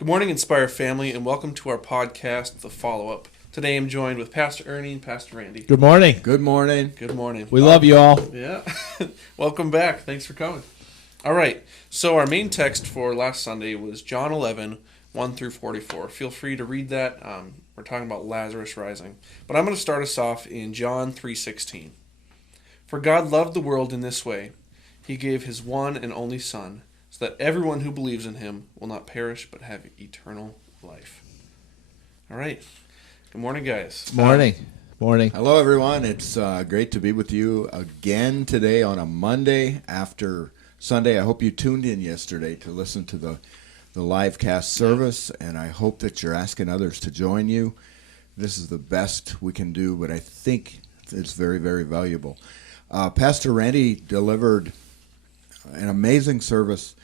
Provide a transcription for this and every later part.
Good morning, Inspire family, and welcome to our podcast, The Follow-Up. Today I'm joined with Pastor Ernie and Pastor Randy. Good morning. Good morning. Good morning. We love you all. Yeah. Welcome back. Thanks for coming. All right. So our main text for last Sunday was John 11, 1 through 44. Feel free to read that. We're talking about Lazarus Rising. But I'm going to start us off in John 3:16. For God loved the world in this way. He gave his one and only Son, so that everyone who believes in him will not perish but have eternal life. All right. Good morning, guys. Morning. Morning. Hello, everyone. It's great to be with you again today on a Monday after Sunday. I hope you tuned in yesterday to listen to the live cast service, and I hope that you're asking others to join you. This is the best we can do, but I think it's very, very valuable. Pastor Randy delivered an amazing service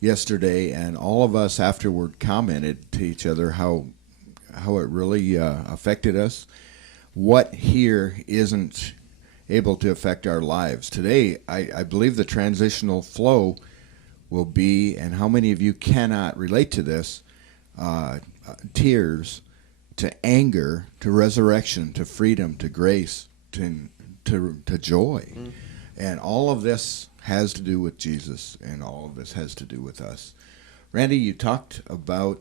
yesterday, and all of us afterward commented to each other how it really affected us. What here isn't able to affect our lives today? I believe the transitional flow will be, and how many of you cannot relate to this? Tears to anger to resurrection to freedom to grace to joy, and all of this has to do with Jesus, and all of this has to do with us. Randy, you talked about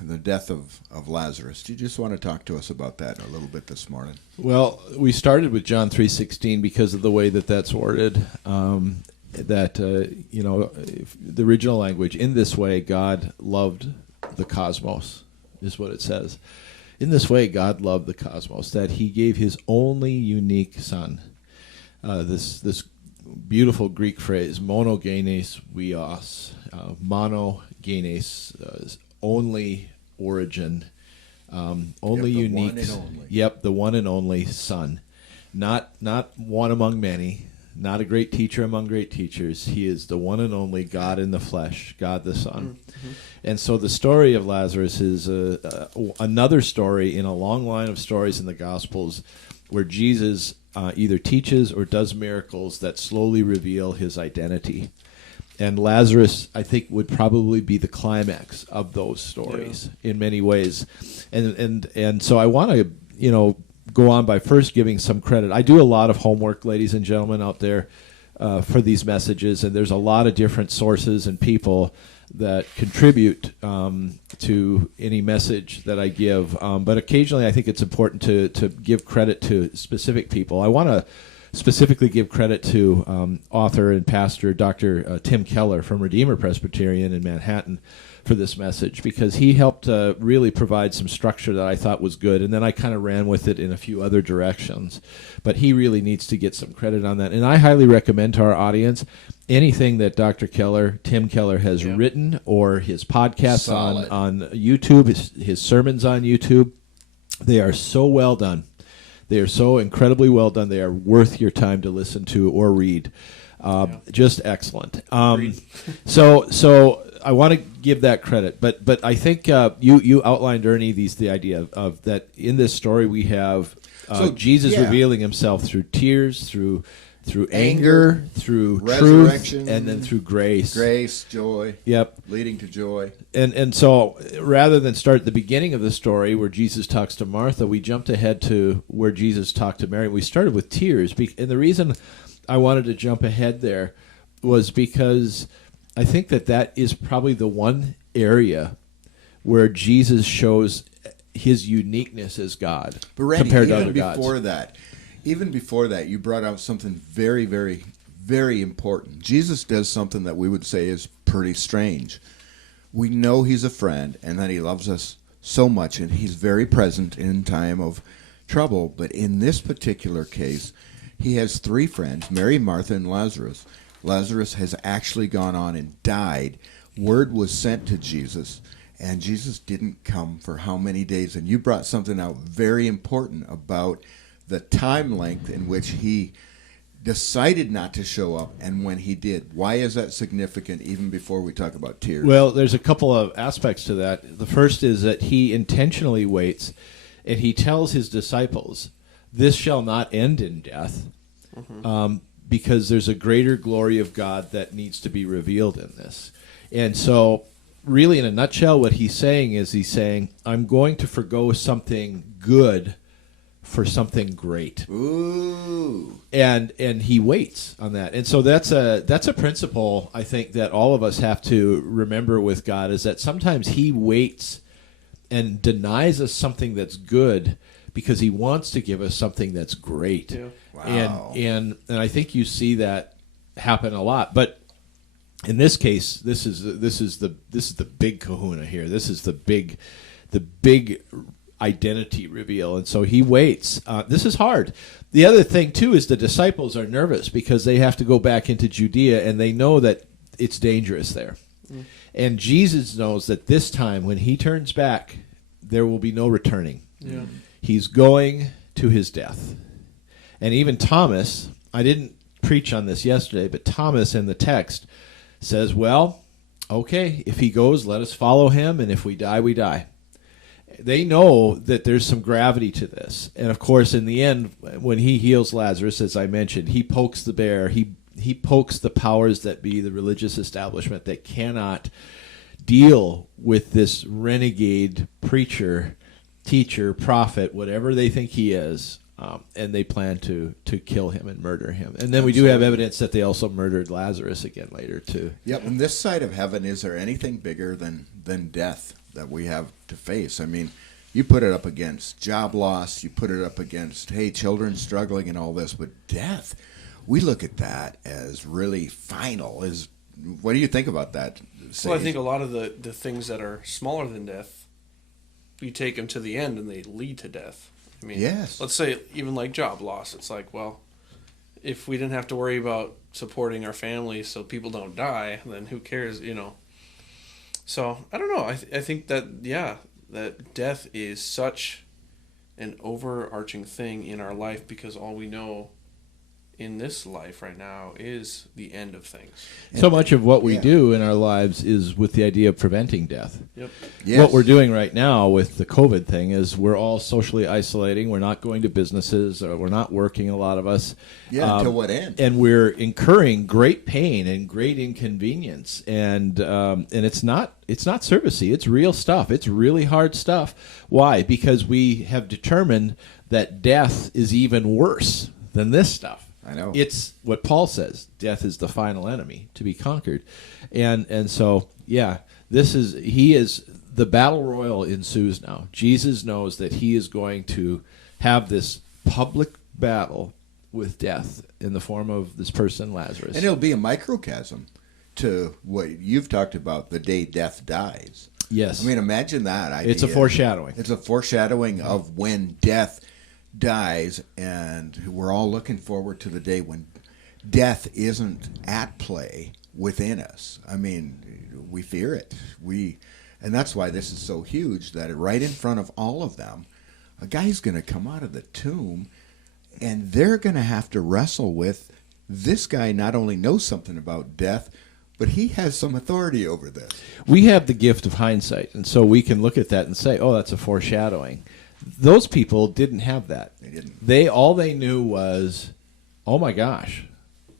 the death of Lazarus. Do you just want to talk to us about that a little bit this morning? Well, we started with John 3:16 because of the way that's worded. The original language, in this way God loved the cosmos, is what it says. In this way God loved the cosmos, that he gave his only unique Son. This beautiful Greek phrase, monogenes huios, monogenes, only origin, only unique. One and only. Yep, the one and only Son. Not one among many, not a great teacher among great teachers. He is the one and only God in the flesh, God the Son. Mm-hmm. And so the story of Lazarus is another story in a long line of stories in the Gospels where Jesus either teaches or does miracles that slowly reveal his identity. And Lazarus, I think, would probably be the climax of those stories in many ways. And so I want to, go on by first giving some credit. I do a lot of homework, ladies and gentlemen, out there for these messages, and there's a lot of different sources and people that contribute to any message that I give. But occasionally I think it's important to give credit to specific people. I want to specifically give credit to author and pastor Dr. Tim Keller from Redeemer Presbyterian in Manhattan for this message, because he helped really provide some structure that I thought was good, and then I kind of ran with it in a few other directions. But he really needs to get some credit on that. And I highly recommend to our audience anything that Dr. Keller, Tim Keller, has written, or his podcasts on YouTube, his sermons on YouTube. They are so well done. They are so incredibly well done. They are worth your time to listen to or read. Just excellent. So I want to give that credit, but I think you outlined, Ernie, the idea of that in this story we have Jesus revealing himself through tears, through anger, through truth, and then through grace. Grace, joy. Yep. Leading to joy. And so rather than start at the beginning of the story where Jesus talks to Martha, we jumped ahead to where Jesus talked to Mary. We started with tears. And the reason I wanted to jump ahead there was because I think that is probably the one area where Jesus shows his uniqueness as God, but Randy, compared to other gods. Even before that, you brought out something very, very, very important. Jesus does something that we would say is pretty strange. We know he's a friend and that he loves us so much, and he's very present in time of trouble. But in this particular case, he has three friends, Mary, Martha, and Lazarus. Lazarus has actually gone on and died. Word was sent to Jesus, and Jesus didn't come for how many days? And you brought something out very important about the time length in which he decided not to show up and when he did. Why is that significant even before we talk about tears? Well, there's a couple of aspects to that. The first is that he intentionally waits, and he tells his disciples, this shall not end in death, because there's a greater glory of God that needs to be revealed in this. And so really, in a nutshell, what he's saying, I'm going to forgo something good for something great. Ooh. And he waits on that. And so that's a principle, I think, that all of us have to remember with God, is that sometimes he waits and denies us something that's good because he wants to give us something that's great. Yeah. Wow. And I think you see that happen a lot. But in this case, this is the big kahuna here. This is the big identity reveal. And so he waits. This is hard. The other thing too is the disciples are nervous because they have to go back into Judea, and they know that it's dangerous there. And Jesus knows that this time, when he turns back, there will be no returning. Yeah. He's going to his death. And even Thomas, I didn't preach on this yesterday, but Thomas in the text says, well, okay, if he goes, let us follow him, and if we die, we die. They know that there's some gravity to this. And, of course, in the end, when he heals Lazarus, as I mentioned, he pokes the bear. He pokes the powers that be, the religious establishment that cannot deal with this renegade preacher, teacher, prophet, whatever they think he is, and they plan to kill him and murder him. And then we do have evidence that they also murdered Lazarus again later, too. Yep, on this side of heaven, is there anything bigger than death that we have to face? I mean, you put it up against job loss, you put it up against, hey, children struggling and all this, but death, we look at that as really final. What do you think about that, Sage? Well, I think a lot of the things that are smaller than death, you take them to the end and they lead to death. I mean, yes. Let's say even like job loss. It's like, well, if we didn't have to worry about supporting our families so people don't die, then who cares, you know? So, I don't know. I think that, yeah, that death is such an overarching thing in our life because all we know in this life right now is the end of things. So much of what we do in our lives is with the idea of preventing death. Yep. Yes. What we're doing right now with the COVID thing is we're all socially isolating. We're not going to businesses, or we're not working, a lot of us. Yeah, until what end? And we're incurring great pain and great inconvenience. And it's not servicey. It's real stuff. It's really hard stuff. Why? Because we have determined that death is even worse than this stuff. I know. It's what Paul says. Death is the final enemy to be conquered. And so, yeah, the battle royal ensues now. Jesus knows that he is going to have this public battle with death in the form of this person, Lazarus. And it'll be a microcosm to what you've talked about, the day death dies. Yes. I mean, imagine that idea. It's a foreshadowing. It's a foreshadowing of when death dies, and we're all looking forward to the day when death isn't at play within us. I mean, we fear it. And that's why this is so huge, that right in front of all of them, a guy's going to come out of the tomb, and they're going to have to wrestle with, this guy not only knows something about death, but he has some authority over this. We have the gift of hindsight, and so we can look at that and say, oh, that's a foreshadowing. Those people didn't have that. They didn't. All they knew was, oh my gosh,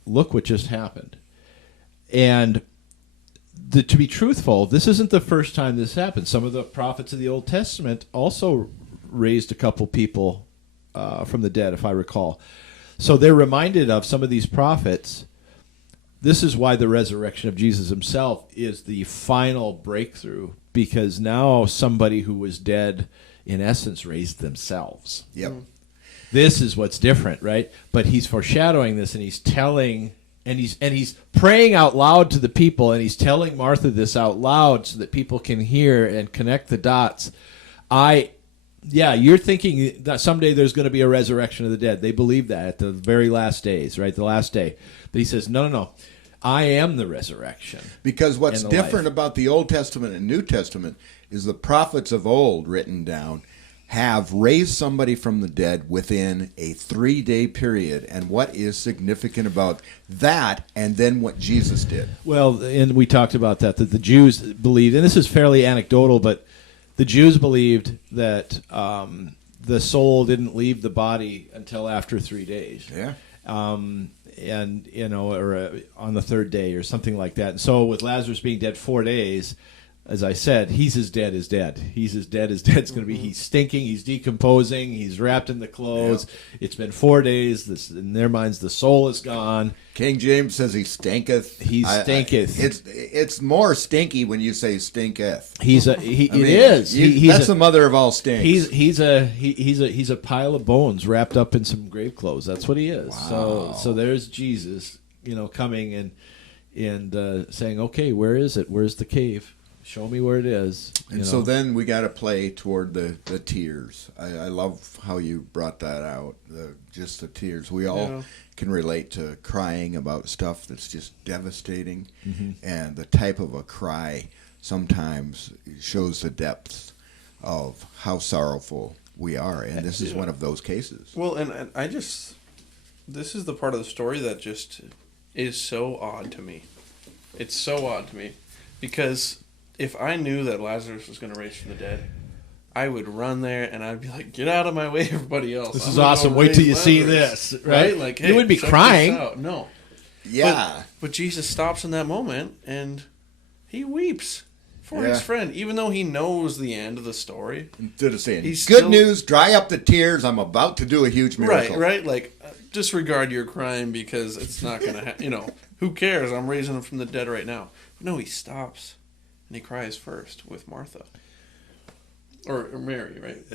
look what just happened. And to be truthful, this isn't the first time this happened. Some of the prophets of the Old Testament also raised a couple people from the dead, if I recall. So they're reminded of some of these prophets. This is why the resurrection of Jesus himself is the final breakthrough, because now somebody who was dead, in essence, raised themselves. Yep. This is what's different, right? But he's foreshadowing this, and he's telling, and he's praying out loud to the people, and he's telling Martha this out loud so that people can hear and connect the dots. You're thinking that someday there's going to be a resurrection of the dead. They believe that at the very last days, right? The last day. But he says, no. I am the resurrection. Because what's and different life. about the Old Testament and New Testament is the prophets of old, written down, have raised somebody from the dead within a 3-day period. And what is significant about that, and then what Jesus did? Well, and we talked about that the Jews believed, and this is fairly anecdotal, but the Jews believed that the soul didn't leave the body until after 3 days. Yeah. Or on the third day or something like that. And so with Lazarus being dead 4 days, as I said, he's as dead as dead. He's as dead as dead's going to be. He's stinking. He's decomposing. He's wrapped in the clothes. Yeah. It's been 4 days. In their minds, the soul is gone. King James says he stinketh. He stinketh. It's more stinky when you say stinketh. That's the mother of all stinks. He's a pile of bones wrapped up in some grave clothes. That's what he is. Wow. So there's Jesus, coming and saying, okay, where is it? Where's the cave? Show me where it is. So then we got to play toward the tears. I love how you brought that out, just the tears. We all can relate to crying about stuff that's just devastating, and the type of a cry sometimes shows the depth of how sorrowful we are, and this is one of those cases. Well, and this is the part of the story that just is so odd to me. It's so odd to me because if I knew that Lazarus was going to raise from the dead, I would run there and I'd be like, "Get out of my way, everybody else! This is awesome. Wait till you see this, right? Like, hey, you would be crying. No, yeah. But Jesus stops in that moment and he weeps for his friend, even though he knows the end of the story. Instead of saying, "Good news, dry up the tears. I'm about to do a huge miracle." Right. Like, disregard your crying because it's not going to happen. Who cares? I'm raising him from the dead right now. But no, he stops. And he cries first with Martha. Or Mary, right?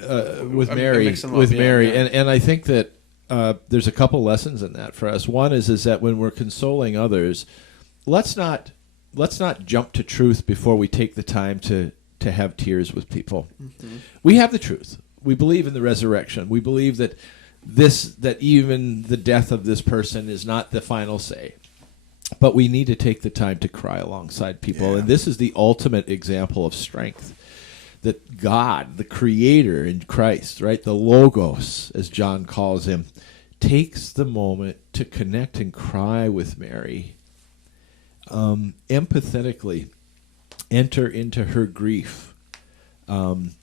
With Mary. And I think that there's a couple lessons in that for us. One is that when we're consoling others, let's not jump to truth before we take the time to have tears with people. Mm-hmm. We have the truth. We believe in the resurrection. We believe that even the death of this person is not the final say. But we need to take the time to cry alongside people. And this is the ultimate example of strength. That God, the Creator in Christ, right, the Logos, as John calls him, takes the moment to connect and cry with Mary, empathetically enter into her grief.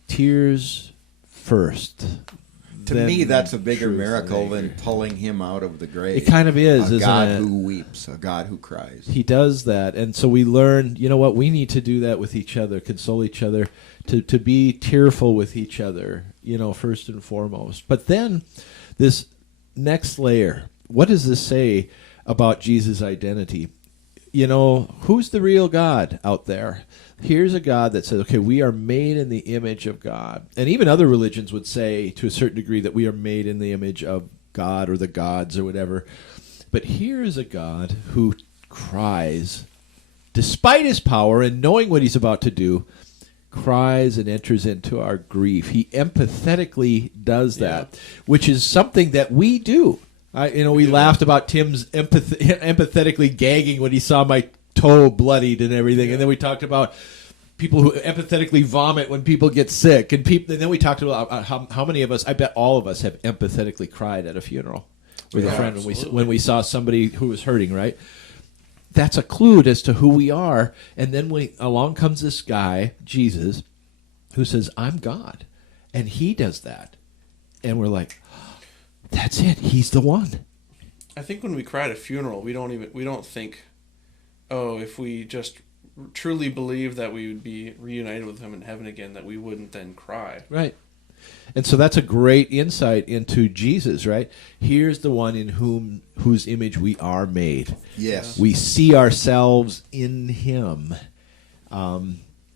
Tears first. To me, that's a bigger miracle than pulling him out of the grave. It kind of is, isn't it? A God who weeps, a God who cries. He does that. And so we learn, we need to do that with each other, console each other, to be tearful with each other, first and foremost. But then this next layer, what does this say about Jesus' identity? Who's the real God out there? Here's a God that says, okay, we are made in the image of God. And even other religions would say, to a certain degree, that we are made in the image of God or the gods or whatever. But here is a God who cries, despite his power and knowing what he's about to do, cries and enters into our grief. He empathetically does that, which is something that we do. We laughed about Tim's empathetically gagging when he saw my toe bloodied and everything, and then we talked about people who empathetically vomit when people get sick, and then we talked about how many of us, I bet all of us, have empathetically cried at a funeral with a friend when we saw somebody who was hurting, right? That's a clue as to who we are. And then along comes this guy, Jesus, who says, "I'm God," and he does that, and we're like, that's it. He's the one. I think when we cry at a funeral, we don't think, oh, if we just truly believe that we would be reunited with him in heaven again, that we wouldn't then cry. Right. And so that's a great insight into Jesus, right? Here's the one in whose image we are made. Yes. We see ourselves in him.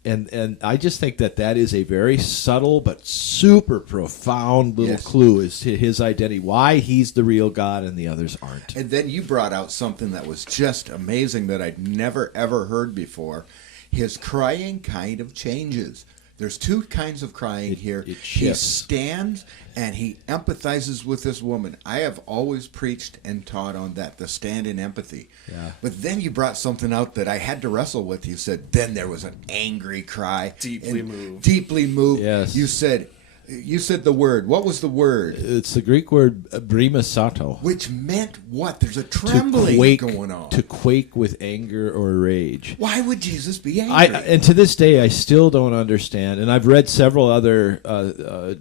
And I just think that is a very subtle but super profound little clue as to his identity, why he's the real God and the others aren't. And then you brought out something that was just amazing that I'd never, ever heard before. His crying kind of changes. There's two kinds of crying here. It he shifts. stands and he empathizes with this woman. I have always preached and taught on that, the stand in empathy. Yeah. But then you brought something out that I had to wrestle with. You said, then there was an angry cry. Deeply moved. Deeply moved. Yes. You said the word. What was the word? It's the Greek word brimasato. Which meant what? There's a trembling going on. To quake with anger or rage. Why would Jesus be angry? And to this day, I still don't understand. And I've read several other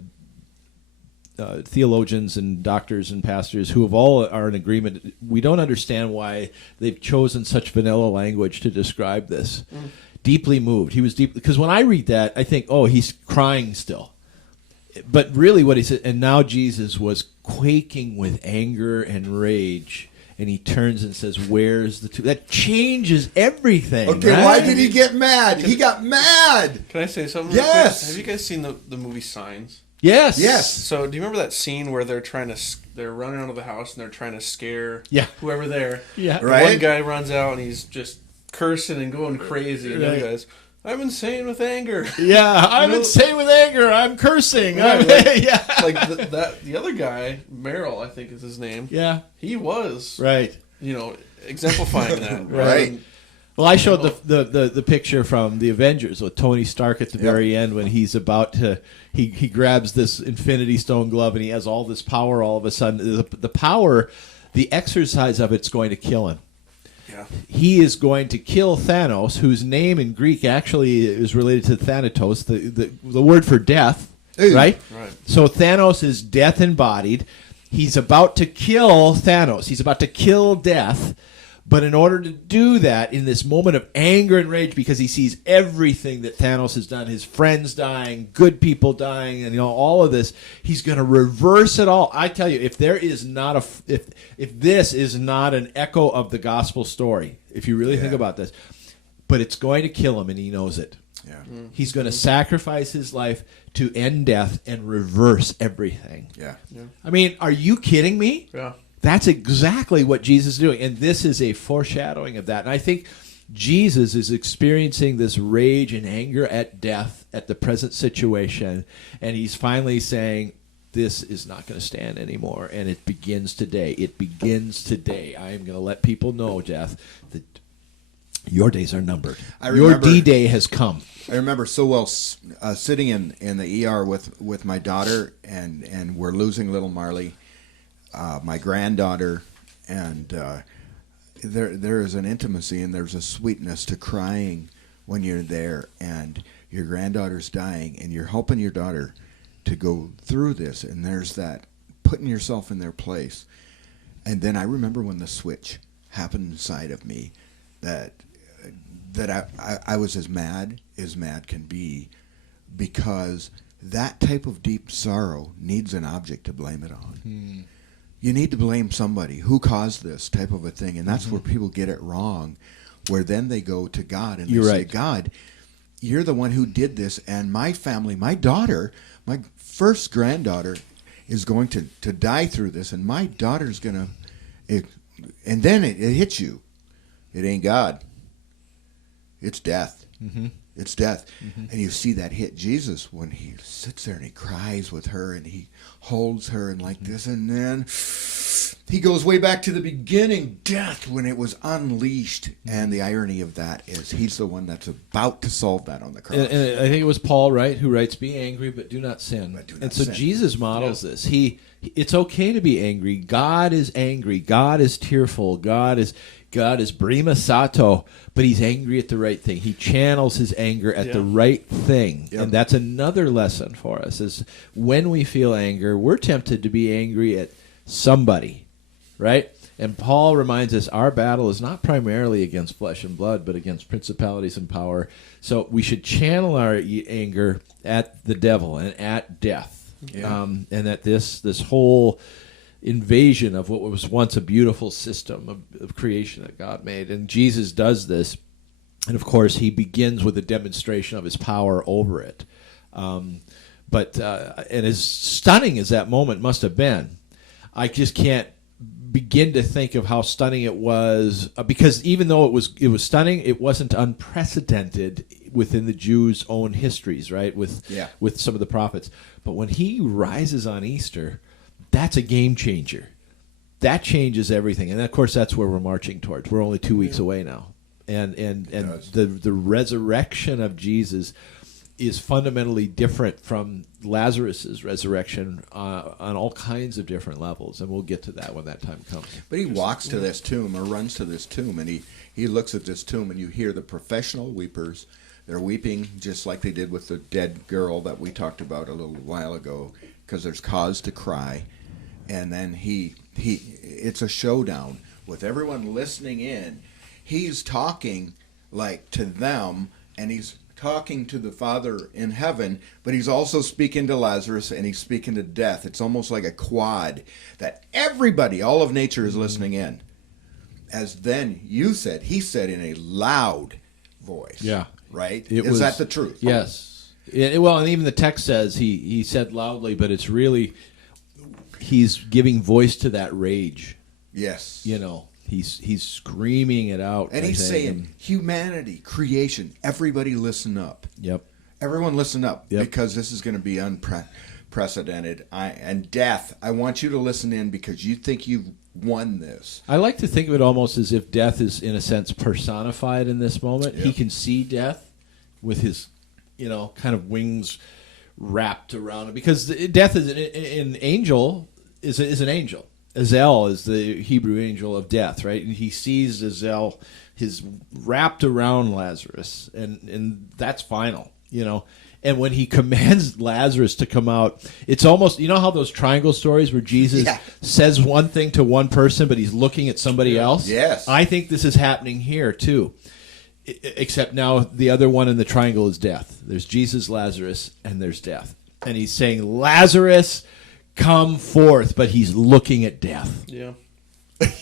theologians and doctors and pastors who are in agreement. We don't understand why they've chosen such vanilla language to describe this. deeply moved. He was deeply, because when I read that, I think, oh, he's crying still. But really what he said, and now Jesus was quaking with anger and rage, and he turns and says, where's the tomb? That changes everything. Okay, right? why did he get mad? He got mad. Can I say something? Yes. Have you guys seen the movie Signs? Yes. Yes. So do you remember that scene where they're running out of the house and they're trying to scare whoever there? Yeah. Right. One guy runs out and he's just cursing and going crazy, and the other guy's, I'm insane with anger. Yeah, I'm insane with anger. I'm cursing. Right, Yeah. Like the other guy, Merrill, I think is his name. Yeah. He was Right. Exemplifying that. Right. Well, I showed the picture from the Avengers with Tony Stark at the very end when he's about to he grabs this Infinity Stone glove and he has all this power all of a sudden. The power, the exercise of it's going to kill him. Yeah. He is going to kill Thanos, whose name in Greek actually is related to Thanatos, the word for death, right? Right. So Thanos is death embodied. He's about to kill Thanos. He's about to kill death. But in order to do that, in this moment of anger and rage, because he sees everything that Thanos has done, his friends dying, good people dying, and all of this, he's going to reverse it all. I tell you, if there is not if this is not an echo of the gospel story, if you really think about this, but it's going to kill him, and he knows it. Yeah. He's going to sacrifice his life to end death and reverse everything. Yeah. I mean, are you kidding me? Yeah. That's exactly what Jesus is doing. And this is a foreshadowing of that. And I think Jesus is experiencing this rage and anger at death at the present situation. And he's finally saying, this is not going to stand anymore. And it begins today. It begins today. I am going to let people know, death, that your days are numbered. Your D-Day has come. I remember so well sitting in the ER with my daughter, and we're losing little Marley. My granddaughter, and there is an intimacy and there's a sweetness to crying when you're there and your granddaughter's dying and you're helping your daughter to go through this, and there's that putting yourself in their place. And then I remember when the switch happened inside of me that I was as mad can be, because that type of deep sorrow needs an object to blame it on. You need to blame somebody who caused this type of a thing, and that's where people get it wrong, where then they go to God and they say, God, you're the one who did this, and my family, my daughter, my first granddaughter is going to die through this, and my daughter's going to... And then it hits you. It ain't God. It's death. It's death. And you see that hit Jesus when he sits there and he cries with her and he holds her and like this, and then he goes way back to the beginning, death, when it was unleashed. And the irony of that is he's the one that's about to solve that on the cross. And I think it was Paul, right, who writes, be angry, but do not sin. And so sin. Jesus models this. It's okay to be angry. God is angry. God is tearful. God is brima sato, but he's angry at the right thing. He channels his anger at the right thing. Yep. And that's another lesson for us, is when we feel anger, we're tempted to be angry at somebody, right? And Paul reminds us our battle is not primarily against flesh and blood, but against principalities and power. So we should channel our anger at the devil and at death. Yeah. And that this whole invasion of what was once a beautiful system of creation that God made. And Jesus does this. And, of course, he begins with a demonstration of his power over it. And as stunning as that moment must have been, I just can't begin to think of how stunning it was, because even though it was stunning, it wasn't unprecedented within the Jews' own histories, right, with some of the prophets. But when he rises on Easter, that's a game changer. That changes everything. And, of course, that's where we're marching towards. We're only 2 weeks away now. And the resurrection of Jesus is fundamentally different from Lazarus' resurrection on all kinds of different levels. And we'll get to that when that time comes. But he walks to this tomb or runs to this tomb, and he looks at this tomb, and you hear the professional weepers. They're weeping just like they did with the dead girl that we talked about a little while ago, because there's cause to cry. And then it's a showdown with everyone listening in. He's talking like to them, and he's talking to the Father in heaven, but he's also speaking to Lazarus, and he's speaking to death. It's almost like a quad that everybody, all of nature, is listening in. As then he said in a loud voice. Yeah. Right? Is that the truth? Yes. Well, and even the text says he said loudly, but it's really, he's giving voice to that rage. Yes. He's screaming it out. And he's saying, humanity, creation, everybody listen up. Yep. Everyone listen up, Yep. because this is going to be unprecedented. And death, I want you to listen in because you think you've won this. I like to think of it almost as if death is, in a sense, personified in this moment. Yep. He can see death with his, kind of wings wrapped around him. Because death is an angel, is an angel. Azel is the Hebrew angel of death, right? And he sees Azel, his wrapped around Lazarus, and that's final, And when he commands Lazarus to come out, it's almost, how those triangle stories where Jesus says one thing to one person, but he's looking at somebody else? Yes. I think this is happening here, too. Except now the other one in the triangle is death. There's Jesus, Lazarus, and there's death. And he's saying, Lazarus, come forth, but he's looking at death. Yeah.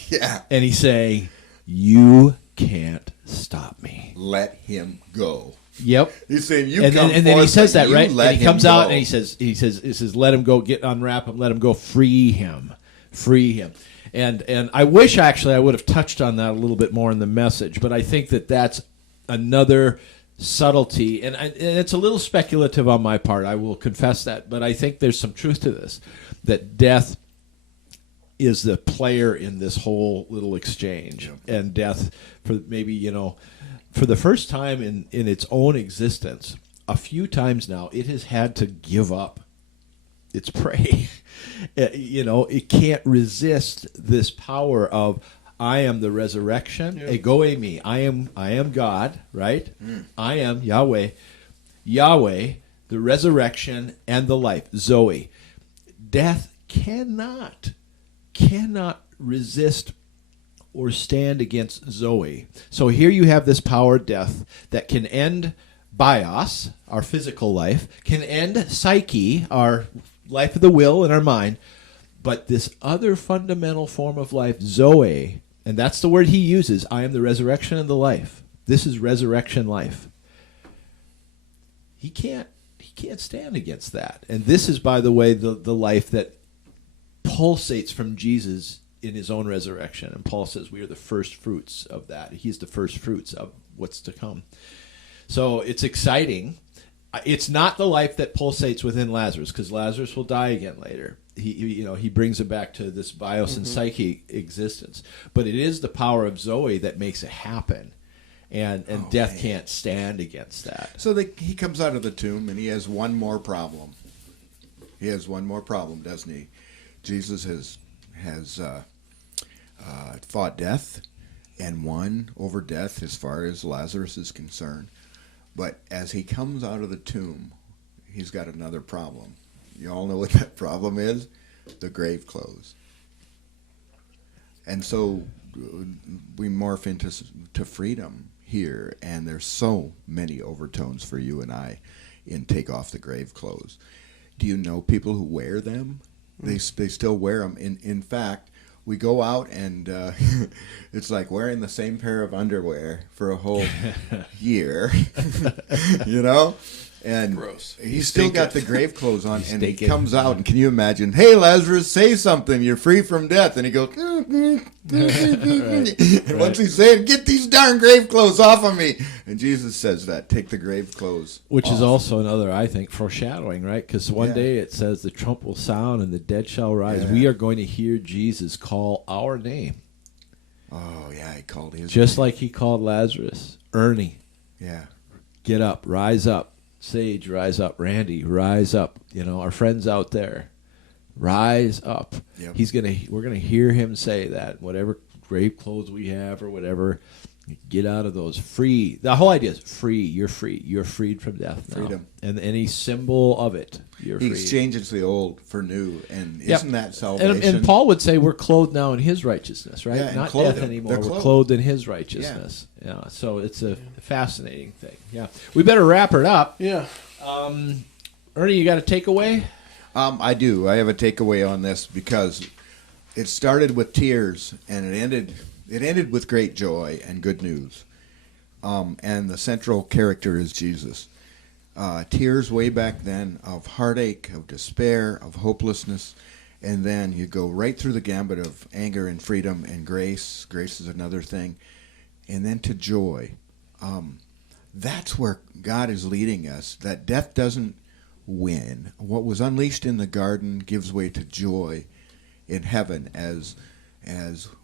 Yeah. And he's saying, you can't stop me. Let him go. Yep. He's saying, and then he says that, right? Let And he comes him out go. and he says, let him go, unwrap him, let him go, free him. And I wish actually I would have touched on that a little bit more in the message, but I think that that's another subtlety, and it's a little speculative on my part, I will confess that, but I think there's some truth to this, that death is the player in this whole little exchange. Yeah. And death, for maybe, for the first time in its own existence, a few times now, it has had to give up its prey. It can't resist this power of, I am the resurrection. Ego eimi. I am God, right? I am Yahweh. Yahweh, the resurrection and the life. Zoe. Death cannot resist or stand against Zoe. So here you have this power, death, that can end bios, our physical life, can end psyche, our life of the will and our mind, but this other fundamental form of life, Zoe, and that's the word he uses, I am the resurrection and the life. This is resurrection life. He can't stand against that. And this is, by the way, the life that pulsates from Jesus in his own resurrection. And Paul says we are the first fruits of that. He's the first fruits of what's to come. So it's exciting. It's not the life that pulsates within Lazarus, because Lazarus will die again later. He brings it back to this bios and psyche existence. But it is the power of Zoe that makes it happen. And death can't stand against that. So he comes out of the tomb, and he has one more problem. He has one more problem, doesn't he? Jesus has fought death and won over death as far as Lazarus is concerned. But as he comes out of the tomb, he's got another problem. You all know what that problem is? The grave clothes. And so we morph into freedom here, and there's so many overtones for you and I in take off the grave clothes. Do you know people who wear them? They still wear them. In fact, we go out and it's like wearing the same pair of underwear for a whole year, And gross. He's still got the grave clothes on, and he comes out, and can you imagine, hey, Lazarus, say something, you're free from death. And he goes, and once he's saying, get these darn grave clothes off of me. And Jesus says that, take the grave clothes Which off. is also another, I think, foreshadowing, right? Because one day it says the trump will sound and the dead shall rise. Yeah. We are going to hear Jesus call our name. Oh, yeah, he called his Just name. like he called Lazarus. Ernie. Yeah. Get up, rise up. Sage, rise up. Randy, rise up. Our friends out there, rise up. Yep. We're gonna hear him say that. Whatever grave clothes we have or whatever, get out of those. Free. The whole idea is free. You're free. You're freed from death now. Freedom. And any symbol of it, you're He free. exchanges the old for new, and isn't that salvation? And Paul would say we're clothed now in his righteousness, right? Yeah, and Not clothed. death anymore. They're We're clothed in his righteousness. Yeah. So it's a fascinating thing. Yeah. We better wrap it up. Yeah. Ernie, you got a takeaway? I do. I have a takeaway on this because it started with tears and it ended with great joy and good news. And the central character is Jesus. Tears way back then of heartache, of despair, of hopelessness, and then you go right through the gambit of anger and freedom and grace. Grace is another thing, and then to joy. That's where God is leading us. That death doesn't win. What was unleashed in the garden gives way to joy in heaven as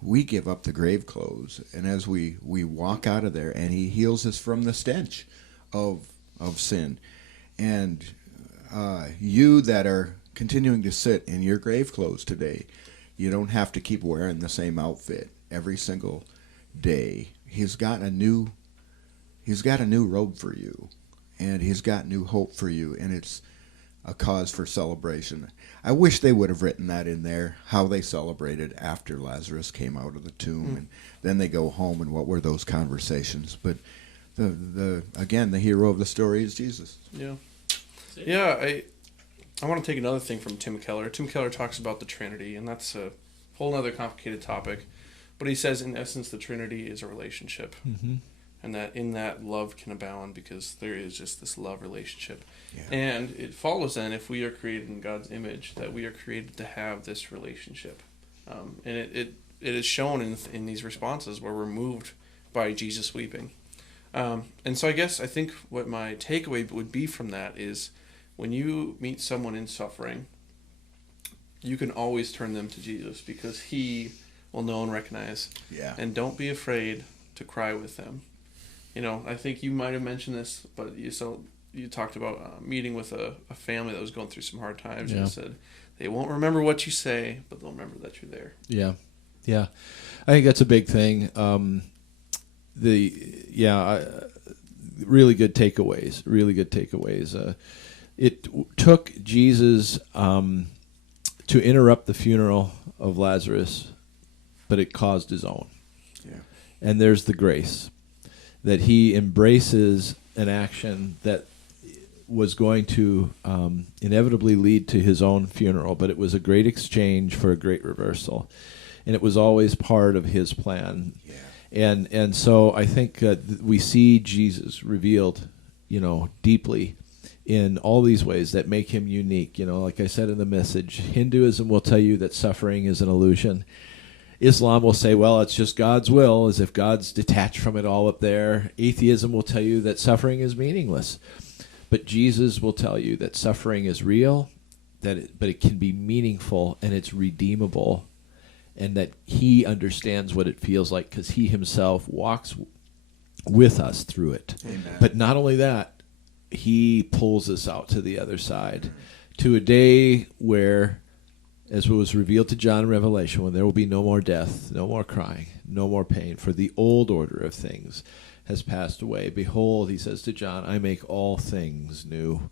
we give up the grave clothes and as we walk out of there, and he heals us from the stench of sin. And you that are continuing to sit in your grave clothes today, you don't have to keep wearing the same outfit every single day. He's got a new robe for you, and he's got new hope for you, and it's a cause for celebration. I wish they would have written that in there, how they celebrated after Lazarus came out of the tomb, and then they go home, and what were those conversations. But the hero of the story is Jesus. Yeah. Yeah, I want to take another thing from Tim Keller. Tim Keller talks about the Trinity, and that's a whole other complicated topic. But he says, in essence, the Trinity is a relationship. Mm-hmm. And that in that love can abound because there is just this love relationship. Yeah. And it follows then, if we are created in God's image, that we are created to have this relationship. And it is shown in these responses where we're moved by Jesus weeping. And so I think what my takeaway would be from that is when you meet someone in suffering, you can always turn them to Jesus because he will know and recognize. Yeah. And don't be afraid to cry with them. I think you might have mentioned this, but you talked about meeting with a family that was going through some hard times, and you said they won't remember what you say, but they'll remember that you're there. Yeah, yeah, I think that's a big thing. Really good takeaways. Really good takeaways. It took Jesus to interrupt the funeral of Lazarus, but it caused his own. Yeah, and there's the grace. That he embraces an action that was going to inevitably lead to his own funeral, but it was a great exchange for a great reversal. And it was always part of his plan. Yeah. And so I think we see Jesus revealed, deeply in all these ways that make him unique. Like I said in the message, Hinduism will tell you that suffering is an illusion. Islam will say, well, it's just God's will, as if God's detached from it all up there. Atheism will tell you that suffering is meaningless. But Jesus will tell you that suffering is real, but it can be meaningful and it's redeemable, and that he understands what it feels like because he himself walks with us through it. Amen. But not only that, he pulls us out to the other side, to a day where, as was revealed to John in Revelation, when there will be no more death, no more crying, no more pain, for the old order of things has passed away. Behold, he says to John, I make all things new.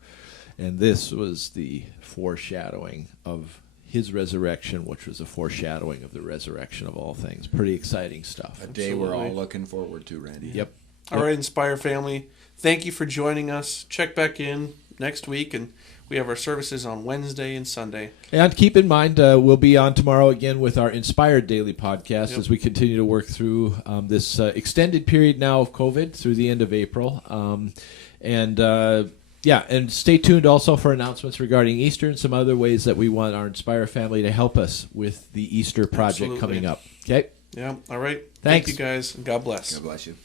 And this was the foreshadowing of his resurrection, which was a foreshadowing of the resurrection of all things. Pretty exciting stuff. A day we're all looking forward to, Randy. Yep. All right, Inspire family, thank you for joining us. Check back in next week, and we have our services on Wednesday and Sunday. And keep in mind, we'll be on tomorrow again with our Inspired Daily podcast as we continue to work through this extended period now of COVID through the end of April. And stay tuned also for announcements regarding Easter and some other ways that we want our Inspire family to help us with the Easter project coming up. Okay? Yeah, all right. Thanks. Thank you, guys. God bless. God bless you.